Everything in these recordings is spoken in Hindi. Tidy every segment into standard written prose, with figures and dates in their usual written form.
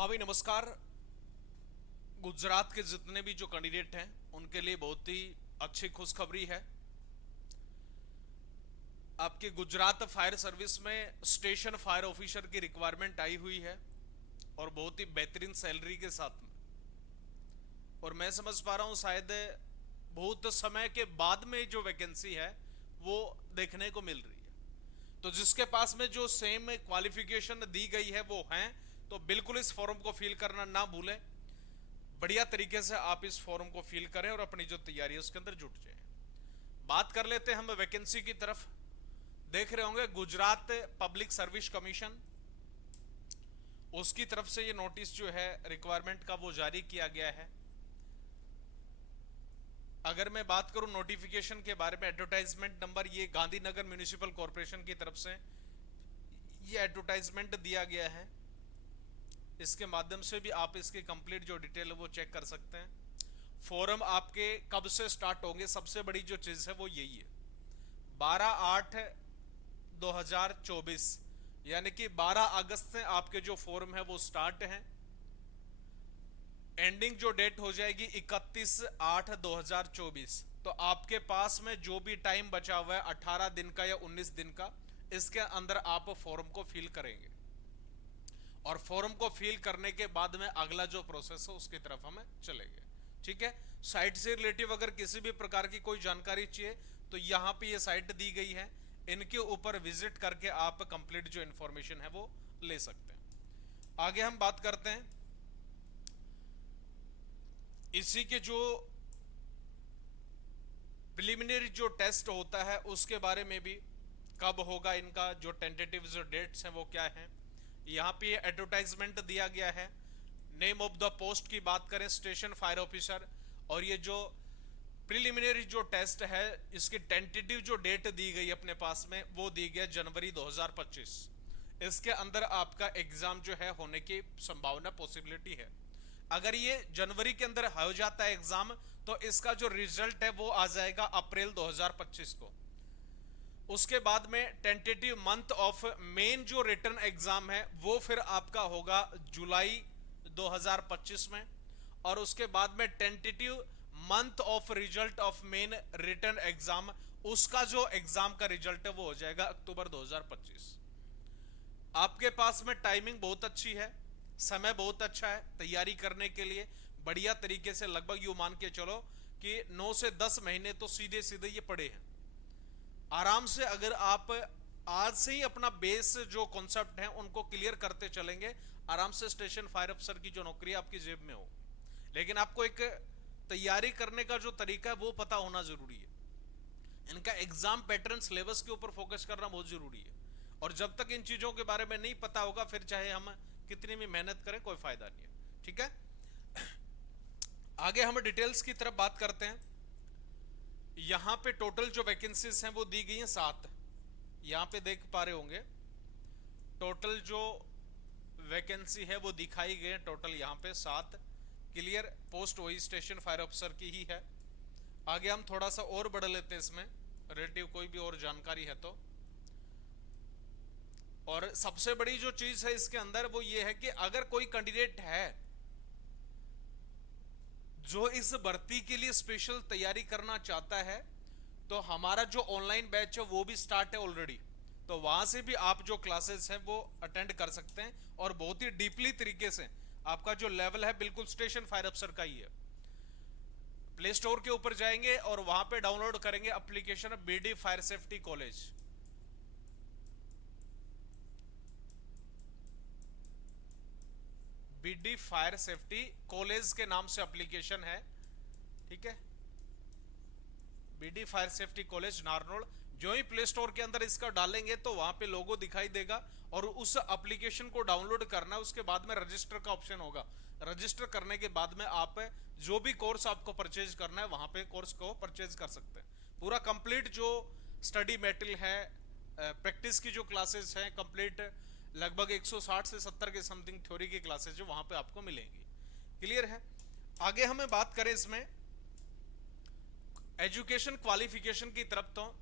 हाँ भाई नमस्कार। गुजरात के जितने भी जो कैंडिडेट हैं उनके लिए बहुत ही अच्छी खुशखबरी है। आपके गुजरात फायर सर्विस में स्टेशन फायर ऑफिसर की रिक्वायरमेंट आई हुई है और बहुत ही बेहतरीन सैलरी के साथ में। और मैं समझ पा रहा हूँ शायद बहुत समय के बाद में जो वैकेंसी है वो देखने को मिल रही है। तो जिसके पास में जो सेम क्वालिफिकेशन दी गई है वो हैं, तो बिल्कुल इस फॉर्म को फिल करना ना भूलें। बढ़िया तरीके से आप इस फॉर्म को फिल करें और अपनी जो तैयारी है उसके अंदर जुट जाएं। बात कर लेते हैं हम वैकेंसी की तरफ। देख रहे होंगे गुजरात पब्लिक सर्विस कमीशन, उसकी तरफ से ये नोटिस जो है रिक्वायरमेंट का वो जारी किया गया है। अगर मैं बात करूं नोटिफिकेशन के बारे में, एडवर्टाइजमेंट नंबर ये गांधीनगर म्यूनिसिपल कॉरपोरेशन की तरफ से ये एडवर्टाइजमेंट दिया गया है। इसके माध्यम से भी आप इसकी कंप्लीट जो डिटेल है वो चेक कर सकते हैं। फोरम आपके कब से स्टार्ट होंगे, सबसे बड़ी जो चीज है वो यही है, 12/8/2024 यानी कि 12 अगस्त से आपके जो फोरम है वो स्टार्ट हैं। एंडिंग जो डेट हो जाएगी 31/8/2024। तो आपके पास में जो भी टाइम बचा हुआ है 18 दिन का या 19 दिन का, इसके अंदर आप फॉर्म को फिल करेंगे और फॉर्म को फिल करने के बाद में अगला जो प्रोसेस है उसकी तरफ हम चलेंगे। ठीक है। साइट से रिलेटिव अगर किसी भी प्रकार की कोई जानकारी चाहिए तो यहां पे ये साइट दी गई है, इनके ऊपर विजिट करके आप कंप्लीट जो इंफॉर्मेशन है वो ले सकते हैं। आगे हम बात करते हैं इसी के जो प्रिलिमिनरी जो टेस्ट होता है उसके बारे में भी, कब होगा इनका, जो टेंटेटिव जो डेट्स हैं वो क्या हैं। यहां पे एडवर्टाइजमेंट दिया गया है। नेम ऑफ द पोस्ट की बात करें, स्टेशन फायर ऑफिसर, और ये जो प्रिलिमिनरी जो टेस्ट है इसकी टेंटेटिव जो डेट दी गई अपने पास में वो दी गई जनवरी 2025। इसके अंदर आपका एग्जाम जो है होने की संभावना पॉसिबिलिटी है। अगर ये जनवरी के अंदर हो जाता है एग्जाम तो इसका जो रिजल्ट है वो आ जाएगा अप्रैल 2025 को। उसके बाद में टेंटेटिव मंथ ऑफ मेन जो रिटर्न एग्जाम है वो फिर आपका होगा जुलाई 2025 में, और उसके बाद में tentative month of result of main return exam, उसका जो एग्जाम का रिजल्ट है वो हो जाएगा अक्टूबर 2025। आपके पास में टाइमिंग बहुत अच्छी है, समय बहुत अच्छा है तैयारी करने के लिए। बढ़िया तरीके से लगभग यू मान के चलो कि 9 से 10 महीने तो सीधे सीधे ये पड़े हैं। आराम से अगर आप आज से ही अपना बेस जो कॉन्सेप्ट है उनको क्लियर करते चलेंगे, आराम से स्टेशन फायर अफसर की जो नौकरी आपकी जेब में हो। लेकिन आपको एक तैयारी करने का जो तरीका है वो पता होना जरूरी है। इनका एग्जाम पैटर्न सिलेबस के ऊपर फोकस करना बहुत जरूरी है, और जब तक इन चीजों के बारे में नहीं पता होगा फिर चाहे हम कितनी भी मेहनत करें कोई फायदा नहीं है। ठीक है। आगे हम डिटेल्स की तरफ बात करते हैं। यहां पे टोटल जो वैकेंसीज हैं वो दी गई हैं 7। यहां पे देख पा रहे होंगे टोटल जो वैकेंसी है वो दिखाई गई है, टोटल यहां पे 7 क्लियर पोस्ट वही स्टेशन फायर ऑफिसर की ही है। आगे हम थोड़ा सा और बढ़ लेते हैं इसमें रिलेटिव कोई भी और जानकारी है तो। और सबसे बड़ी जो चीज है इसके अंदर वो ये है कि अगर कोई कैंडिडेट है जो इस भर्ती के लिए स्पेशल तैयारी करना चाहता है तो हमारा जो ऑनलाइन बैच है वो भी स्टार्ट है ऑलरेडी। तो वहां से भी आप जो क्लासेस हैं वो अटेंड कर सकते हैं और बहुत ही डीपली तरीके से आपका जो लेवल है बिल्कुल स्टेशन फायर अफसर का ही है। प्ले स्टोर के ऊपर जाएंगे और वहां पे डाउनलोड करेंगे application BD fire safety college. BD fire safety college के नाम से एप्लीकेशन है। ठीक है, BD fire safety college Narnaul. जो ही प्ले स्टोर के अंदर इसका डालेंगे तो वहां पे लोगो दिखाई देगा और उस एप्लीकेशन को डाउनलोड करना है। उसके बाद में रजिस्टर का ऑप्शन होगा। रजिस्टर करने के बाद में आप जो भी कोर्स आपको परचेज करना है वहां पे कोर्स को परचेज कर सकते हैं। पूरा कंप्लीट जो स्टडी मेटेरियल है, प्रैक्टिस की जो क्लासेस हैं कंप्लीट, लगभग 160 से 70 के समथिंग थ्योरी की क्लासेस जो वहां पे आपको मिलेंगी। क्लियर है। आगे हमें बात करें इसमें एजुकेशन क्वालिफिकेशन की तरफ, तो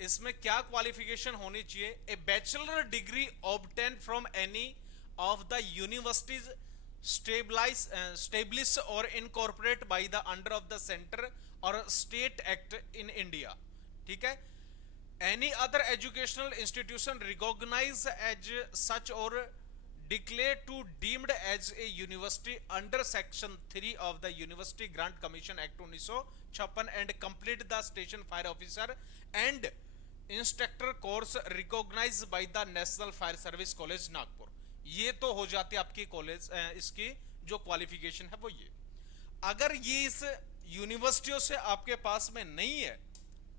इसमें क्या क्वालिफिकेशन होनी चाहिए? A bachelor degree obtain from any of the universities established or incorporated by the under of the center or state act in India. ठीक है, any other educational institution recognized as such or declared to deemed as a university under section 3 of the University Grant Commission Act 1956 and complete the station fire officer and instructor course recognised by the national fire service college Nagpur. ये तो हो जाती है आपकी कॉलेज इसकी जो क्वालिफिकेशन है वो ये। अगर ये इस यूनिवर्सिटियों से आपके पास में नहीं है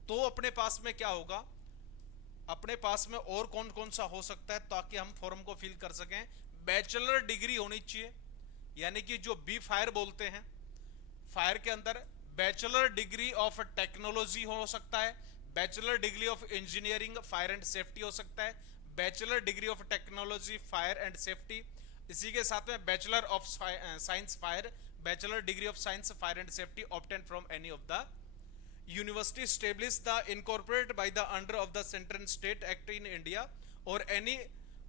तो अपने पास में क्या होगा, अपने पास में और कौन कौन सा हो सकता है ताकि हम फॉर्म को फिल कर सकें। बैचलर डिग्री होनी चाहिए, यानी कि जो बी फायर बोलते हैं, फायर के अंदर बैचलर डिग्री ऑफ टेक्नोलॉजी हो सकता है, bachelor degree of engineering fire and safety हो सकता है, bachelor degree of technology fire and safety, इसी के साथ में bachelor of science fire, bachelor degree of science fire and safety obtain from any of the university established the incorporated by the under of the center and state act in India or any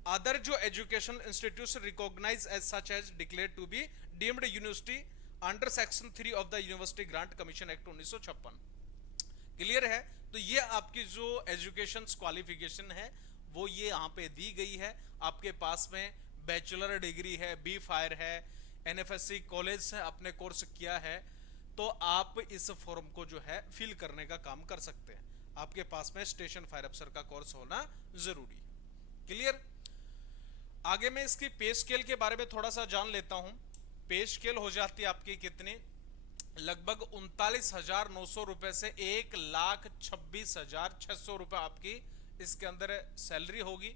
other जो educational institution recognized as such as declared to be deemed university under section 3 of the University Grant Commission Act 1956। Clear है? तो ये आपकी जो एजुकेशन क्वालिफिकेशन है वो ये यहाँ पे दी गई है। आपके पास में बैचलर डिग्री है, बी फायर है, एनएफएससी कॉलेज से आपने कोर्स किया है, तो आप इस फॉर्म को जो है फिल करने का काम कर सकते हैं। आपके पास में स्टेशन फायर अफसर का कोर्स होना जरूरी है। क्लियर? आगे मैं इसकी पे स्केल के बारे में थोड़ा सा जान लेता हूं। पे स्केल हो जाती है आपकी कितनी, लगभग 39,900 रुपए से 1,26,600 रुपए आपकी इसके अंदर सैलरी होगी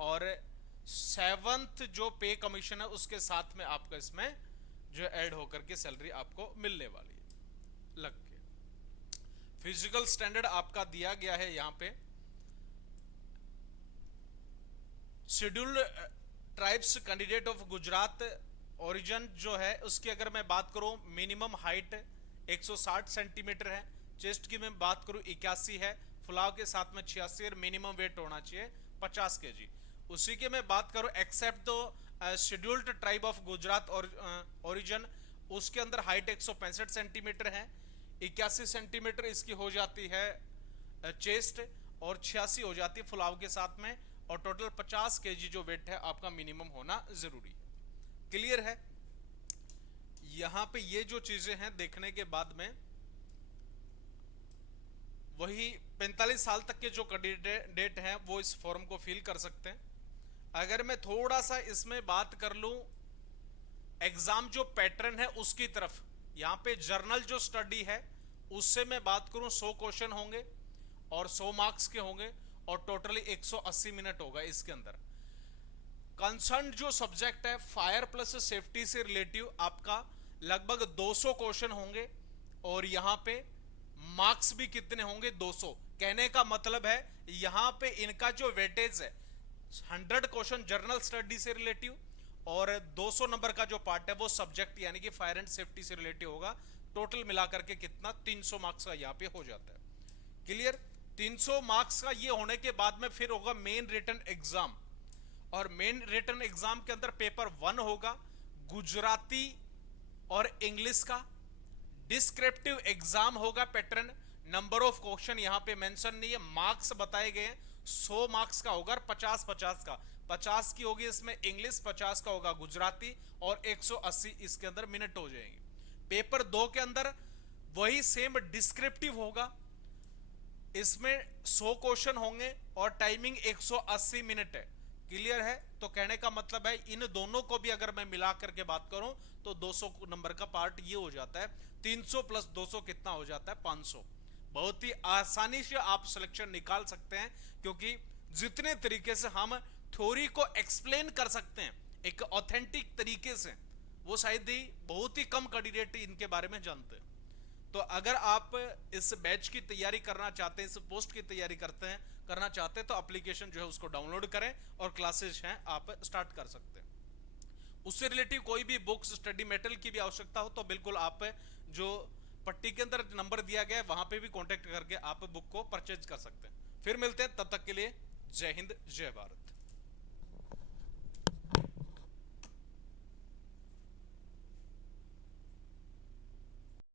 और 7th जो पे कमीशन है उसके साथ में आपका इसमें जो ऐड होकर के सैलरी आपको मिलने वाली है लग के। फिजिकल स्टैंडर्ड आपका दिया गया है यहां पे। Scheduled tribes candidate of Gujarat origin जो है उसकी अगर मैं बात करूं, मिनिमम हाइट 160 सेंटीमीटर है, चेस्ट की मैं बात करूं 81 है, फुलाव के साथ में 86 और मिनिमम वेट होना चाहिए 50 केजी। उसी के मैं बात करूं एक्सेप्ट दो शेड्यूल्ड ट्राइब ऑफ गुजरात और ओरिजिन, उसके अंदर हाइट 165 सेंटीमीटर है, 81 सेंटीमीटर इसकी हो जाती है चेस्ट और 86 हो जाती है फुलाव के साथ में, और टोटल 50 केजी जो वेट है आपका मिनिमम होना जरूरी है। क्लियर है? यहां पे ये जो चीजें हैं देखने के बाद में वही 45 साल तक के जो कैंडिडेट हैं वो इस फॉर्म को फिल कर सकते हैं। अगर मैं थोड़ा सा इसमें बात कर लूं एग्जाम जो पैटर्न है उसकी तरफ, यहां पे जर्नल जो स्टडी है उससे मैं बात करूं 100 क्वेश्चन होंगे और 100 मार्क्स के होंगे और टोटली 180 मिनट होगा इसके अंदर। कंसर्न जो सब्जेक्ट है फायर प्लस सेफ्टी से रिलेटिव आपका लगभग 200 क्वेश्चन होंगे और यहां पे मार्क्स भी कितने होंगे 200। कहने का मतलब है यहां पे इनका जो वेटेज है 100 क्वेश्चन जनरल स्टडी से रिलेटिव और 200 नंबर का जो पार्ट है वो सब्जेक्ट यानी कि फायर एंड सेफ्टी से रिलेटिव होगा। टोटल मिलाकर के कितना 300 मार्क्स का यहां पे हो जाता है। क्लियर? 300 मार्क्स का ये होने के बाद में फिर होगा मेन रिटन एग्जाम, और मेन रिटन एग्जाम के अंदर पेपर 1 होगा गुजराती और इंग्लिश का। डिस्क्रिप्टिव एग्जाम होगा पैटर्न, नंबर ऑफ क्वेश्चन यहां पे मेंशन नहीं है, मार्क्स बताए गए हैं 100 मार्क्स का होगा 50-50 का, 50 की होगी इसमें इंग्लिश, 50 का होगा गुजराती और 180 इसके अंदर मिनट हो जाएंगे। पेपर 2 के अंदर वही सेम डिस्क्रिप्टिव होगा, इसमें 100 क्वेश्चन होंगे और टाइमिंग 180 मिनट है। क्लियर है? तो कहने का मतलब है इन दोनों को भी अगर मैं मिला करके बात करूं तो 200 नंबर का पार्ट ये हो जाता है। 300 प्लस 200 कितना हो जाता है 500। बहुत ही आसानी से आप सिलेक्शन निकाल सकते हैं क्योंकि जितने तरीके से हम थ्योरी को एक्सप्लेन कर सकते हैं एक ऑथेंटिक तरीके से, वो शायद ही बहुत ही कम कैंडिडेट इनके बारे में जानते हैं। तो अगर आप इस बैच की तैयारी करना चाहते हैं, इस पोस्ट की तैयारी करना चाहते हैं तो एप्लीकेशन जो है उसको डाउनलोड करें और क्लासेस हैं आप स्टार्ट कर सकते हैं। उससे रिलेटिव कोई भी बुक्स स्टडी मटेरियल की भी आवश्यकता हो तो बिल्कुल आप जो पट्टी के अंदर नंबर दिया गया है वहां पे भी कांटेक्ट करके आप बुक को परचेज कर सकते हैं। फिर मिलते हैं, तब तक के लिए जय हिंद जय भारत।